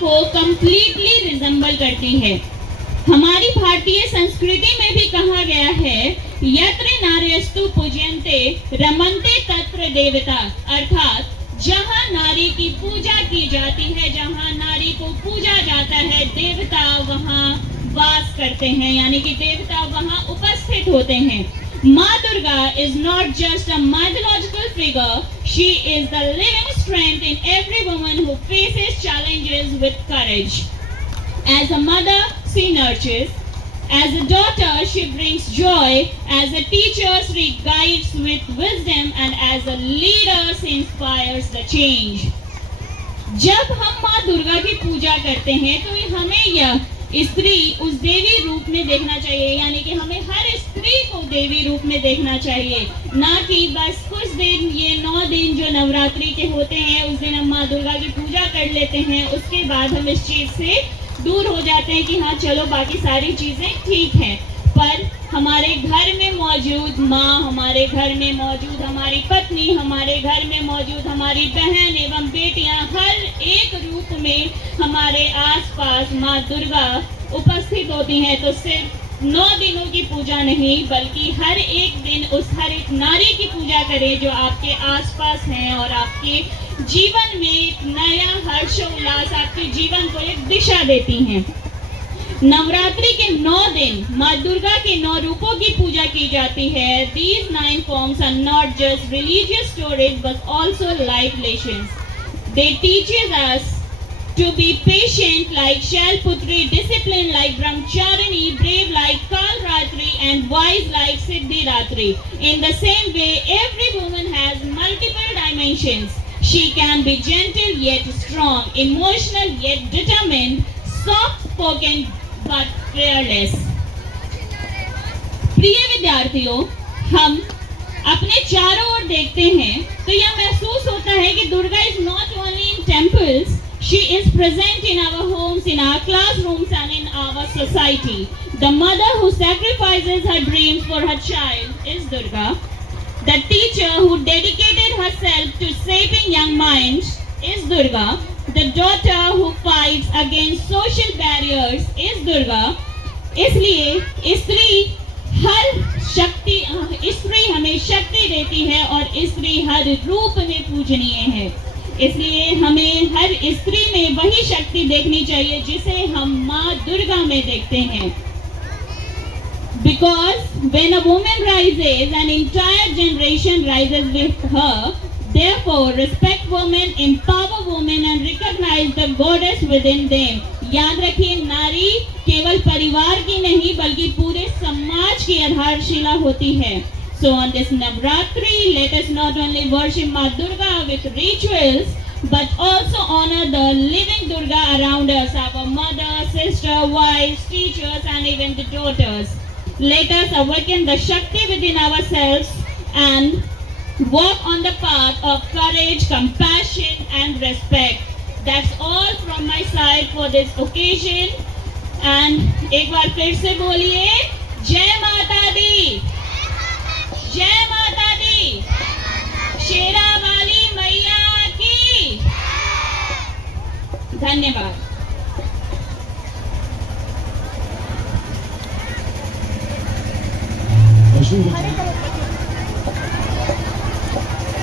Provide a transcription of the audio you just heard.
को completely resemble करती है। हमारी भारतीय संस्कृति में भी कहा गया है यत्र नार्यस्तु पूज्यन्ते रमन्ते तत्र देवता, अर्थात जहाँ नारी की पूजा की जाती है, जहाँ नारी को पूजा जाता है, देवता वहाँ वास करते हैं, यानी कि देवता वहाँ उपस्थित होते हैं। माँ Durga is not just a mythological figure, she is the living strength in every woman who faces challenges with courage. As a mother, she nurtures. As a daughter, she brings joy. As a teacher, she guides with wisdom. And as a leader, she inspires the change. जब हम माँ दुर्गा की पूजा करते हैं तो हमें यह स्त्री उस देवी रूप में देखना चाहिए, यानी कि हमें हर स्त्री को देवी रूप में देखना चाहिए, ना कि बस कुछ दिन, ये 9 दिन जो नवरात्रि के होते हैं उस दिन हम माँ दुर्गा की पूजा कर लेते हैं, उसके बाद हम इस चीज से दूर हो जाते हैं कि हाँ चलो बाकी सारी चीजें ठीक हैं। पर हमारे घर में मौजूद माँ, हमारे घर में मौजूद हमारी पत्नी, हमारे घर में मौजूद हमारी बहन एवं बेटियां, हर एक रूप में हमारे आसपास माँ दुर्गा उपस्थित होती हैं। तो सिर्फ 9 दिनों की पूजा नहीं, बल्कि हर एक दिन उस हर एक नारी की पूजा करें जो आपके आसपास हैं और आपके जीवन में एक नया हर्षोल्लास, आपके जीवन को एक दिशा देती हैं। नवरात्रि के 9 दिन माँ दुर्गा के 9 रूपों की पूजा की जाती है। These 9 forms are not just religious stories but also life lessons. They teaches us to be patient like Shailputri, disciplined like Brahmacharini, brave like Kalratri, and wise like Siddhiratri. In the same way, every woman has multiple dimensions. She can be gentle yet strong, emotional yet determined, soft-spoken but fearless. प्रिय विद्यार्थियों, हम अपने चारों ओर देखते हैं तो यह महसूस होता है कि Durga is not only in temples, she is present in our homes, in our classrooms and in our society. The mother who sacrifices her dreams for her child is Durga. The teacher who dedicated herself to shaping young minds is Durga. The daughter who fights against social barriers is Durga. इसलिए स्त्री हमें शक्ति देती है और स्त्री हर रूप में पूजनीय है। इसलिए हमें हर स्त्री में वही शक्ति देखनी चाहिए जिसे हम माँ दुर्गा में देखते हैं। Because when a woman rises, an entire generation rises with her. Therefore, respect women, empower women and recognize the goddess within them. याद रखिए, नारी केवल परिवार की नहीं बल्कि पूरे समाज की आधारशिला होती है। So on this Navratri, let us not only worship Ma Durga with rituals, but also honor the living Durga around us, our mother, sister, wives, teachers, and even the daughters. Let us awaken the Shakti within ourselves and walk on the path of courage, compassion, and respect. That's all from my side for this occasion. And एक बार फिर से बोलिए, जय माता दी, जय माता दी, शेरा वाली मैया की। धन्यवाद।